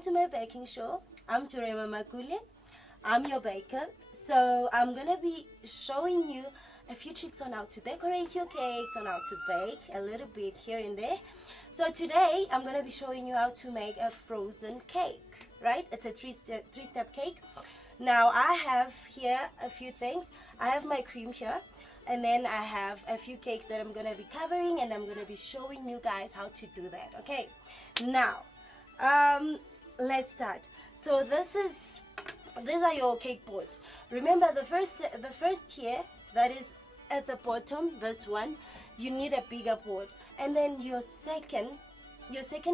welcome to my baking show. I'm Jurema Makule. I'm your baker. So I'm gonna be showing you a few tricks on how to decorate your cakes, on how to bake a little bit here and there. So today I'm gonna be showing you how to make a frozen cake, right? It's a three-step cake. Now I have here a few things. I have my cream here, and then I have a few cakes that I'm gonna be covering, and I'm gonna be showing you guys how to do that. Okay, now let's start. So these are your cake boards. Remember the first tier that is at the bottom, this one, you need a bigger board, and then your second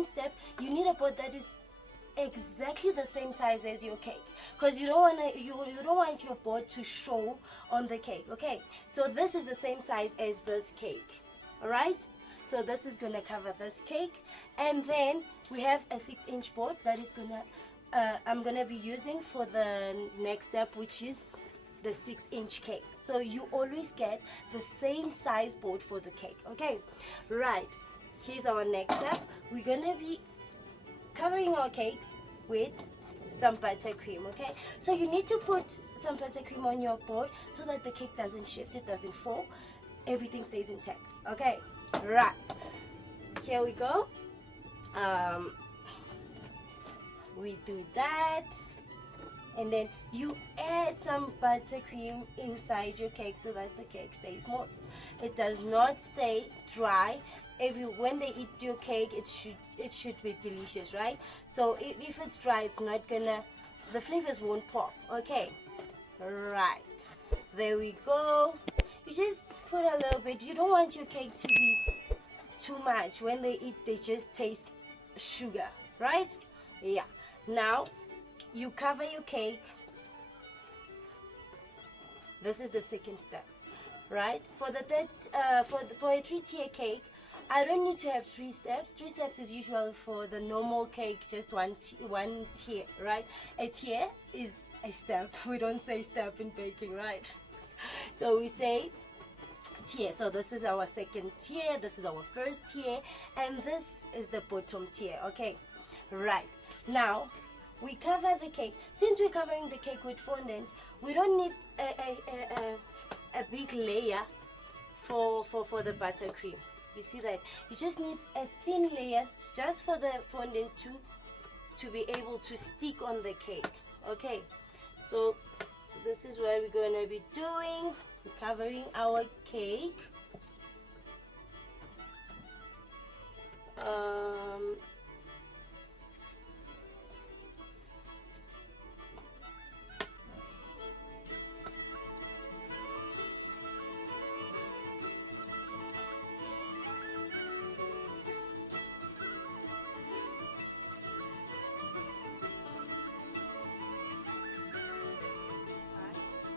step, you need a board that is exactly the same size as your cake, because you don't want your board to show on the cake. Okay, so this is the same size as this cake. All right, so this is gonna cover this cake, and then we have a 6-inch board that is gonna I'm gonna be using for the next step, which is the 6-inch cake. So you always get the same size board for the cake. Okay, right, here's our next step. We're gonna be covering our cakes with some buttercream. Okay, so you need to put some buttercream on your board so that the cake doesn't shift, it doesn't fall, everything stays intact. Okay, right, here we go. We do that, and then you add some buttercream inside your cake so that the cake stays moist. It does not stay dry. When they eat your cake, it should be delicious, right? So if it's dry, it's not gonna, the flavors won't pop. Okay, right, there we go. You just put a little bit. You don't want your cake to be too much. When they eat, they just taste sugar, right? Yeah. Now you cover your cake. This is the second step, right? For the for a 3-tier cake, I don't need to have 3 steps. 3 steps is usual for the normal cake, just one tier, right? A tier is a step. We don't say step in baking, right? So we say tier. So this is our second tier, this is our first tier, and this is the bottom tier. Okay, right, now we cover the cake. Since we're covering the cake with fondant, we don't need a big layer for the buttercream. You see that? You just need a thin layer just for the fondant to be able to stick on the cake. Okay, so this is what we're going to be doing. We're covering our cake.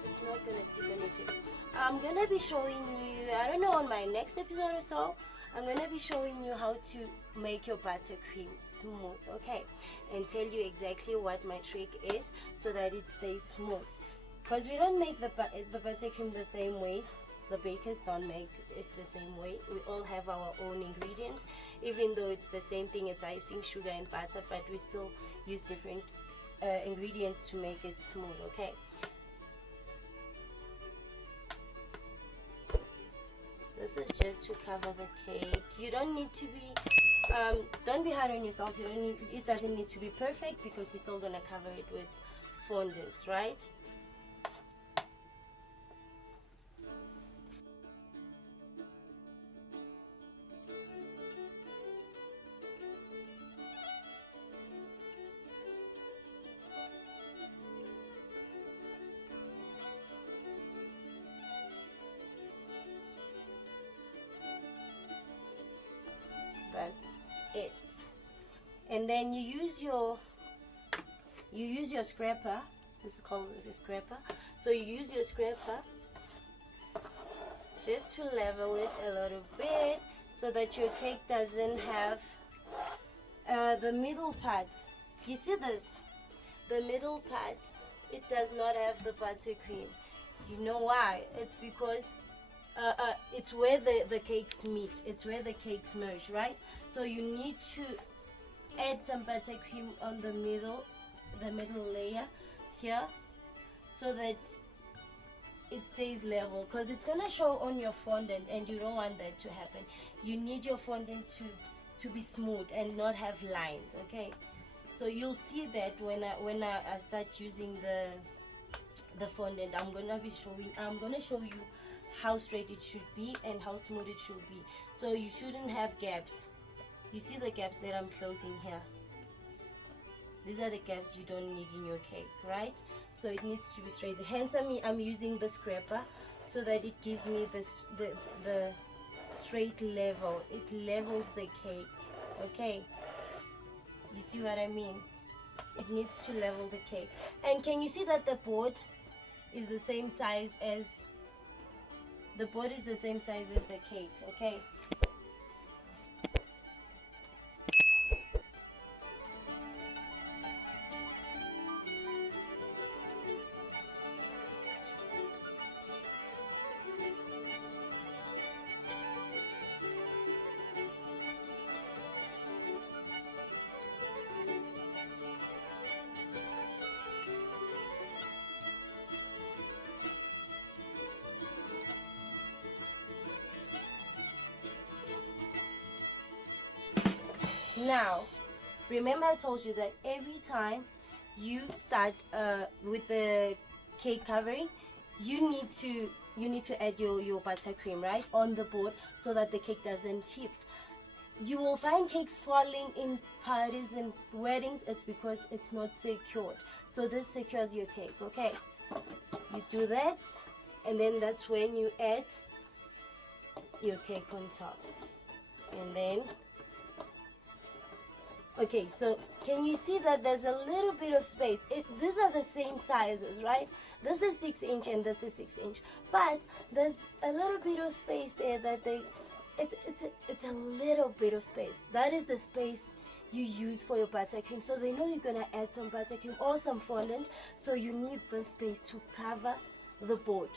It's not gonna stick on your cake. I'm gonna be showing you, I don't know, on my next episode or so, I'm gonna be showing you how to make your buttercream smooth, okay, and tell you exactly what my trick is so that it stays smooth. Because we don't make the buttercream the same way. The bakers don't make it the same way. We all have our own ingredients, even though it's the same thing. It's icing, sugar, and butter, but we still use different ingredients to make it smooth. Okay. This is just to cover the cake. You don't need to be, don't be hard on yourself. It doesn't need to be perfect because you're still gonna cover it with fondant, right? That's it. And then you use your scraper. This is called a scraper. So you use your scraper just to level it a little bit so that your cake doesn't have the middle part. You see this? The middle part, it does not have the buttercream. You know why? It's because it's where the cakes meet. It's where the cakes merge, right? So you need to add some buttercream on the middle layer here, so that it stays level, because it's gonna show on your fondant and you don't want that to happen. You need your fondant to be smooth and not have lines. Okay, so you'll see that when I start using the fondant, I'm gonna show you how straight it should be and how smooth it should be. So you shouldn't have gaps. You see the gaps that I'm closing here? These are the gaps you don't need in your cake, right? So it needs to be straight. Hence I'm using the scraper, so that it gives me this the straight level. It levels the cake. Okay, you see what I mean? It needs to level the cake. And can you see that the board is the same size as the cake? Okay. Now, remember I told you that every time you start with the cake covering, you need to add your buttercream, right, on the board, so that the cake doesn't chip. You will find cakes falling in parties and weddings. It's because it's not secured. So this secures your cake. Okay, you do that, and then that's when you add your cake on top. And then, okay, so can you see that there's a little bit of space? These are the same sizes, right? This is 6 inch and this is 6 inch, but there's a little bit of space there that it's a little bit of space. That is the space you use for your buttercream. So they know you're gonna add some buttercream or some fondant, so you need the space to cover the board.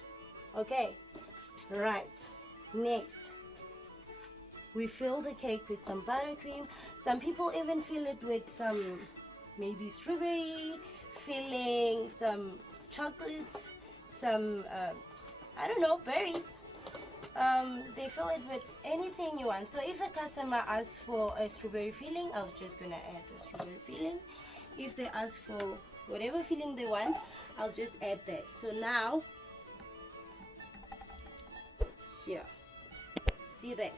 Okay, right. Next, we fill the cake with some buttercream. Some people even fill it with some maybe strawberry filling, some chocolate, some I don't know, berries. They fill it with anything you want. So if a customer asks for a strawberry filling, I'm just gonna add a strawberry filling. If they ask for whatever filling they want, I'll just add that. So now, here, see that?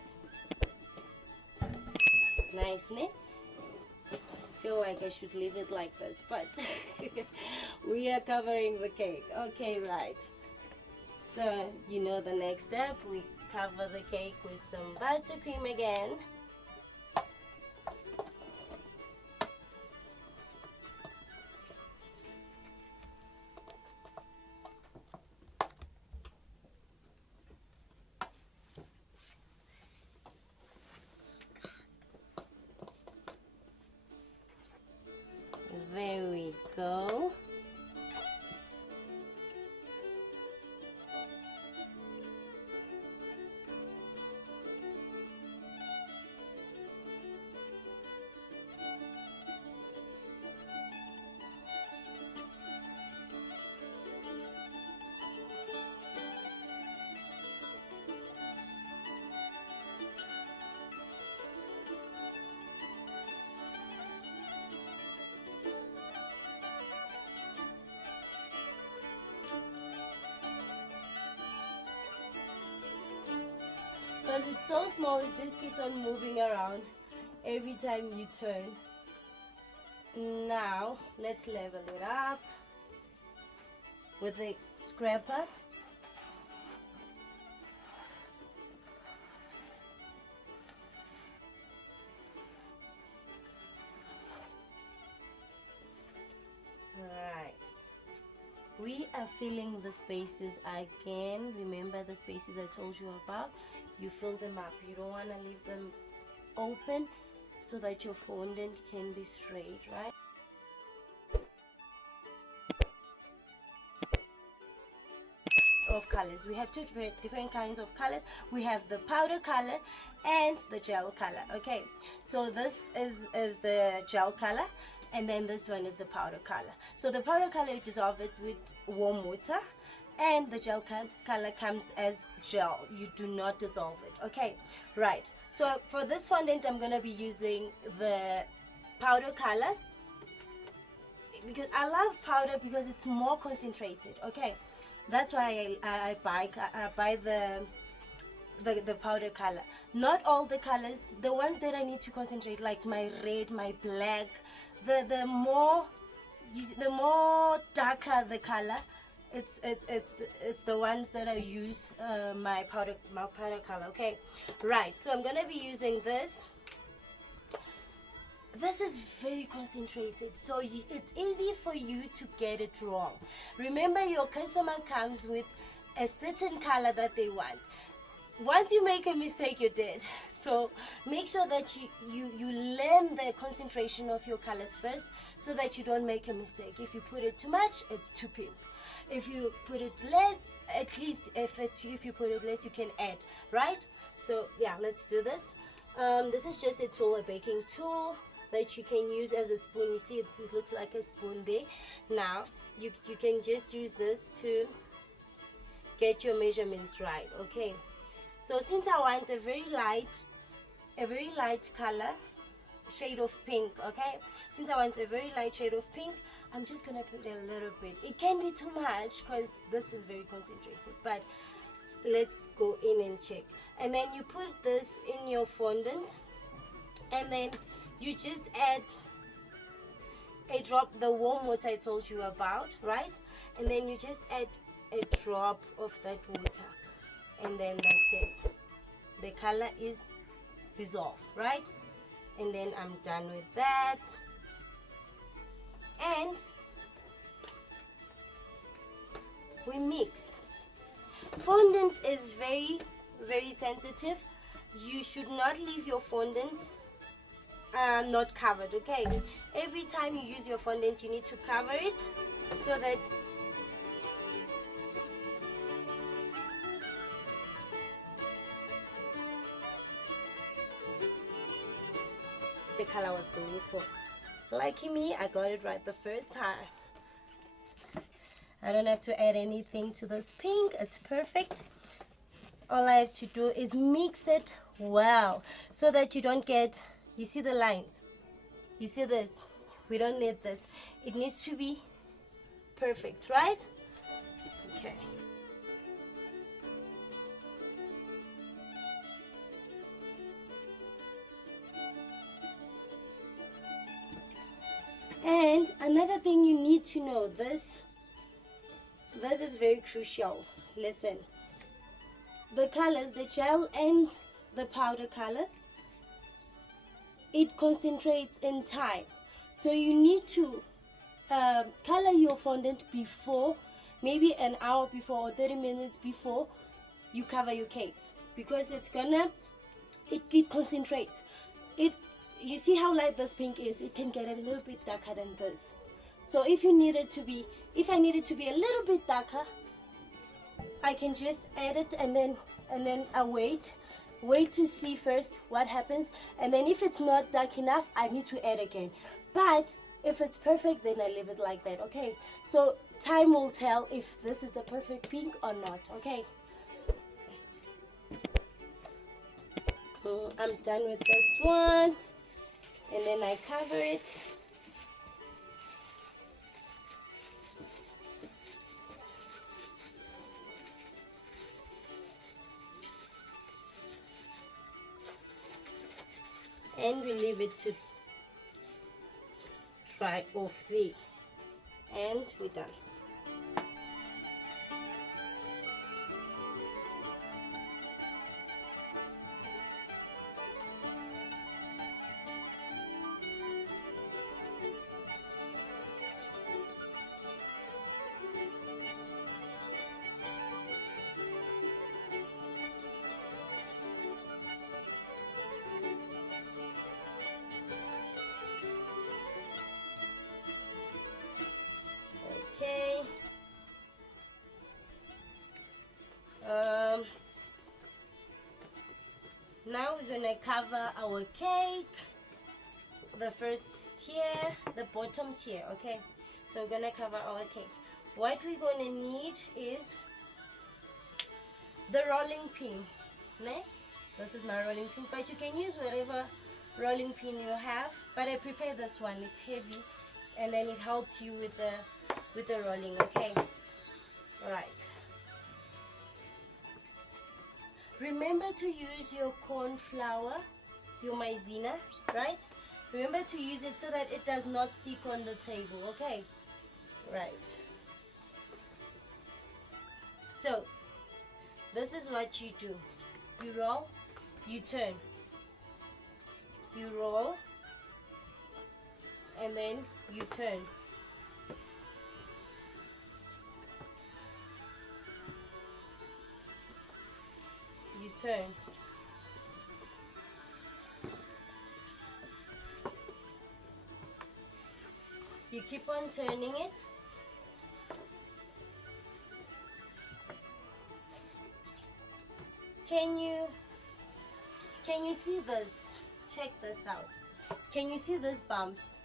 Nice, ne? Feel like I should leave it like this, but we are covering the cake. Okay, right. So you know the next step, we cover the cake with some buttercream again. There we go. Because it's so small, it just keeps on moving around every time you turn. Now, let's level it up with a scraper. Right. We are filling the spaces again. Remember the spaces I told you about? You fill them up. You don't want to leave them open, so that your fondant can be straight, right? of colors. We have two different kinds of colors. We have the powder color and the gel color. Okay, so this is the gel color, and then this one is the powder color. So the powder color, you dissolve it with warm water, and the gel color comes as gel. You do not dissolve it. Okay, right. So for this fondant, I'm gonna be using the powder color, because I love powder because it's more concentrated. Okay, that's why I buy the powder color. Not all the colors, the ones that I need to concentrate, like my red, my black, the more darker the color, it's the ones that I use my powder color. Okay, right. So I'm gonna be using this. This is very concentrated, so it's easy for you to get it wrong. Remember, your customer comes with a certain color that they want. Once you make a mistake, you're dead. So make sure that you learn the concentration of your colors first, so that you don't make a mistake. If you put it too much, it's too pink. If you put it less, at least if you put it less, you can add, right? So yeah, let's do this. This is just a tool, a baking tool that you can use as a spoon. You see, it looks like a spoon there. Now you can just use this to get your measurements right. Okay, so since I want a very light color, shade of pink, okay, since I want a very light shade of pink, I'm just gonna put a little bit. It can be too much because this is very concentrated, but let's go in and check. And then you put this in your fondant, and then you just add a drop, the warm water I told you about, right? And then you just add a drop of that water, and then that's it. The color is dissolved, right? And then I'm done with that. And we mix. Fondant is very sensitive. You should not leave your fondant not covered. Okay, every time you use your fondant, you need to cover it so that the color I was going for. Lucky me, I got it right the first time. I don't have to add anything to this pink. It's perfect. All I have to do is mix it well so that you don't get, you see the lines, you see this, we don't need this. It needs to be perfect, right? Okay. And another thing you need to know, this is very crucial. Listen, the colors, the gel and the powder color, it concentrates in time. So you need to color your fondant before, maybe an hour before or 30 minutes before you cover your cakes, because it concentrates. You see how light this pink is? It can get a little bit darker than this. So if I need it to be a little bit darker, I can just add it, and then I wait to see first what happens, and then if it's not dark enough, I need to add again. But if it's perfect, then I leave it like that. Okay, so time will tell if this is the perfect pink or not. Okay, I'm done with this one, and then I cover it. And we leave it to dry off there, and we're done. Okay, we're gonna cover our cake, the first tier, the bottom tier. Okay, so we're gonna cover our cake. What we're gonna need is the rolling pin. Ne? This is my rolling pin, but you can use whatever rolling pin you have, but I prefer this one. It's heavy and then it helps you with the rolling. Okay, all right. Remember to use your corn flour, your maizena, right? Remember to use it so that it does not stick on the table. Okay, right. So this is what you do. You roll, you turn, you roll, and then you turn. You turn. You keep on turning it. Can you see this? Check this out. Can you see these bumps?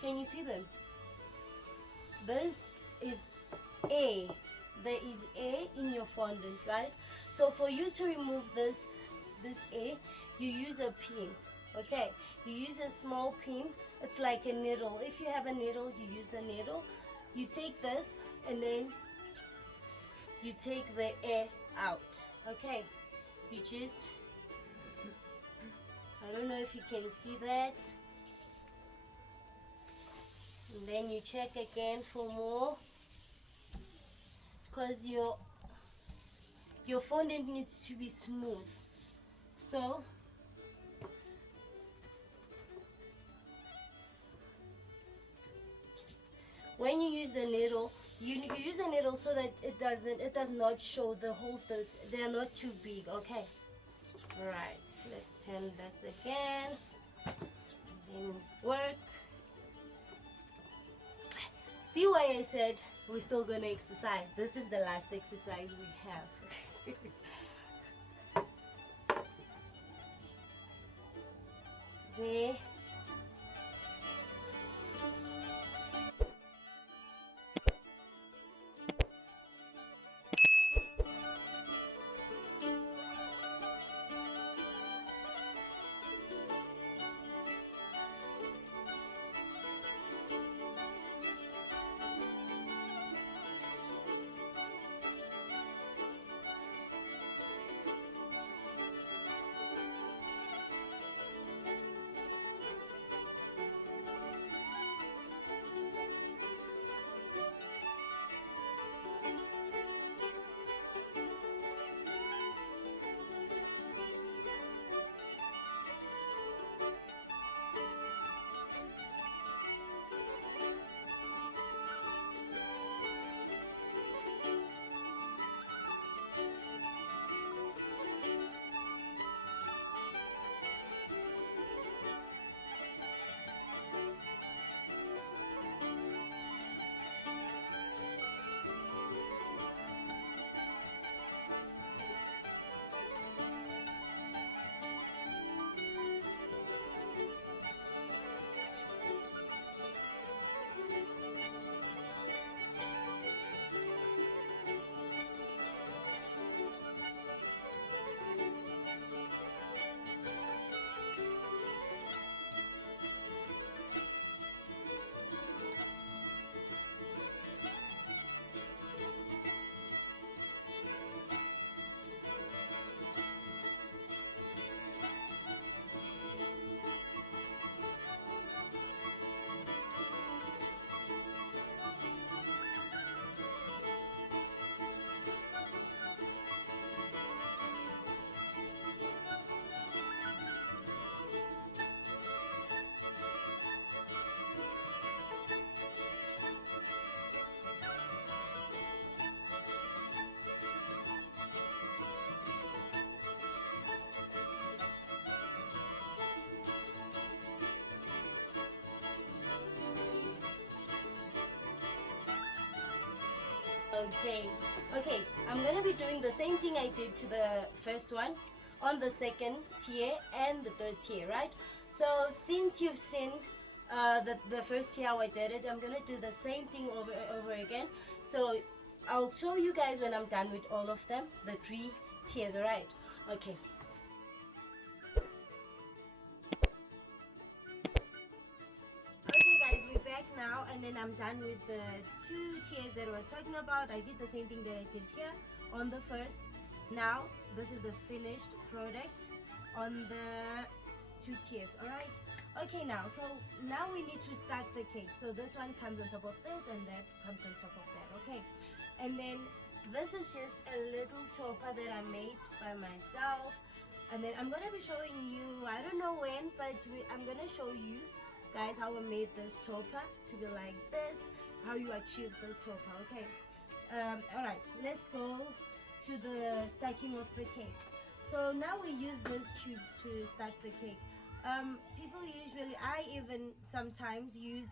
Can you see them? This is air. There is air in your fondant, right? So for you to remove this air, you use a pin. Okay, you use a small pin. It's like a needle. If you have a needle, you use the needle. You take this and then you take the air out. Okay, you just, I don't know if you can see that. And then you check again for more, because your fondant needs to be smooth. So when you use the needle, you use a needle so that it does not show the holes, that they are not too big. Okay, all right, let's turn this again and work. See why I said we're still gonna exercise? This is the last exercise we have. There. Okay, I'm gonna be doing the same thing I did to the first one, on the second tier and the third tier, right? So since you've seen the first tier how I did it, I'm gonna do the same thing over again. So I'll show you guys when I'm done with all of them, the 3 tiers. Alright, okay. Okay guys, we're back now, and then I'm done with the 2 tiers that I was talking about. I did the same thing that I did here on the first. Now this is the finished product on the 2 tiers. Alright, okay, now we need to stack the cake. So this one comes on top of this, and that comes on top of that. Okay, and then this is just a little topper that I made by myself, and then I'm gonna be showing you, I don't know when, but I'm gonna show you guys how I made this topper to be like this, how you achieve this topper. Okay, alright, let's go to the stacking of the cake. So now we use those tubes to stack the cake. People usually, I even sometimes use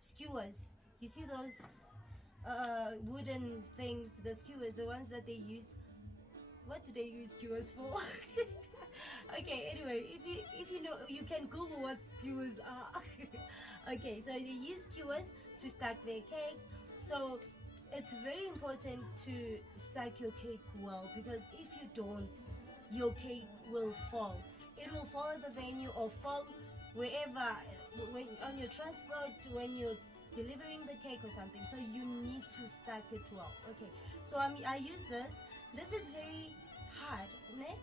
skewers. You see those wooden things, the skewers, the ones that they use. What do they use skewers for? Okay, anyway, if you know, you can Google what skewers are. Okay, so they use skewers to stack their cakes. So it's very important to stack your cake well, because if you don't, your cake will fall. It will fall at the venue or fall wherever, on your transport, when you're delivering the cake or something. So you need to stack it well. Okay, so I use this. This is very hard, né?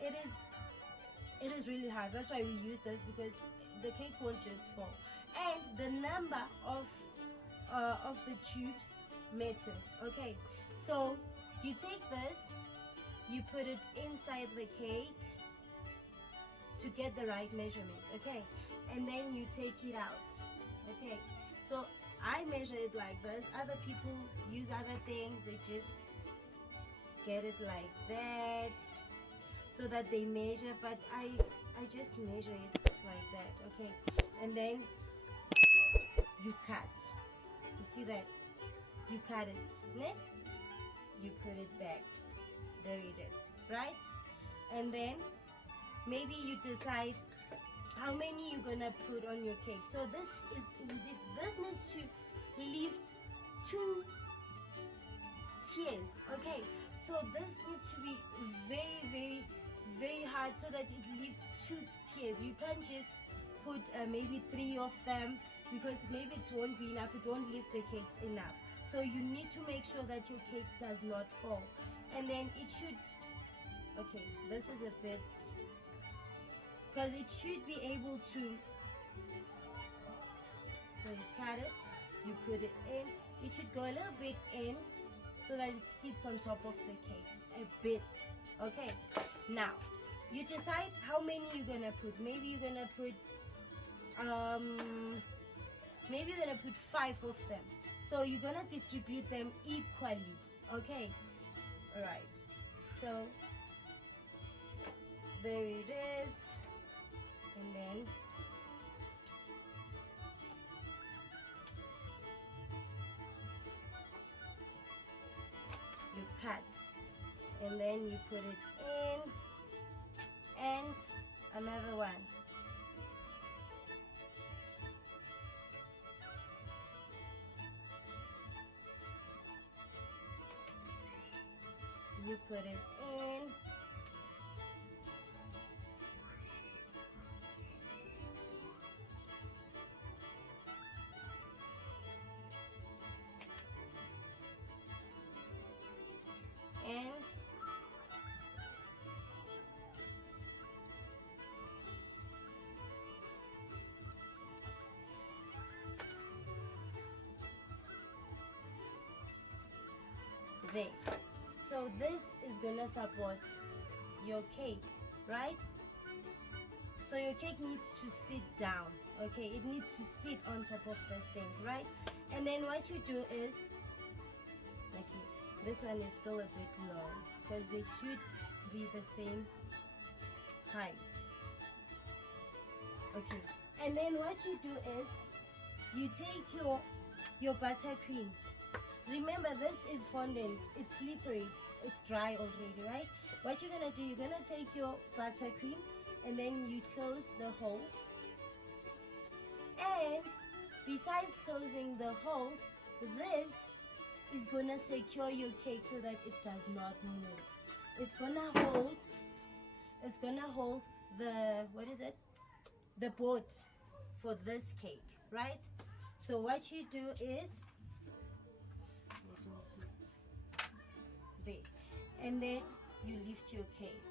It is really hard. That's why we use this, because the cake won't just fall. And the number of the tubes matters. Okay, so you take this, you put it inside the cake to get the right measurement. Okay, and then you take it out. Okay, so I measure it like this. Other people use other things. They just get it like that so that they measure, but I just measure it like that. Okay, and then you cut. You see that? You cut it, né? You put it back. There it is, right? And then maybe you decide how many you're gonna put on your cake. So this needs to lift 2 tiers. Okay, so this needs to be very, very, very hard, so that it lifts 2 tiers. You can't just put maybe 3 of them, because maybe it won't be enough. It won't lift the cakes enough. So you need to make sure that your cake does not fall. And then it should, okay, this is a bit, because it should be able to, so you cut it, you put it in, it should go a little bit in so that it sits on top of the cake a bit. Okay, now you decide how many you're gonna put. Maybe you're gonna put 5 of them. So you're gonna distribute them equally. Okay, all right, so there it is. And then you cut, and then you put it in, and another one. You put it in, and there. So this is gonna support your cake, right? So your cake needs to sit down. Okay, it needs to sit on top of these things, right? And then what you do is, okay, this one is still a bit low, because they should be the same height. Okay, and then what you do is, you take your buttercream. Remember, this is fondant, it's slippery. it's dry already, right? What you're gonna do, you're gonna take your buttercream and then you close the holes. And besides closing the holes, this is gonna secure your cake so that it does not move. It's gonna hold the, what is it? The board for this cake, right? So what you do is, let me see, there, and then you lift your cake.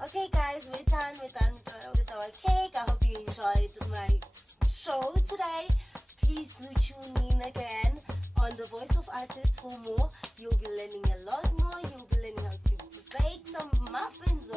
Okay guys, we're done with our cake. I hope you enjoyed my show today. Please do tune in again on The Voice of Artists for more. You'll be learning a lot more. You'll be learning how to bake some muffins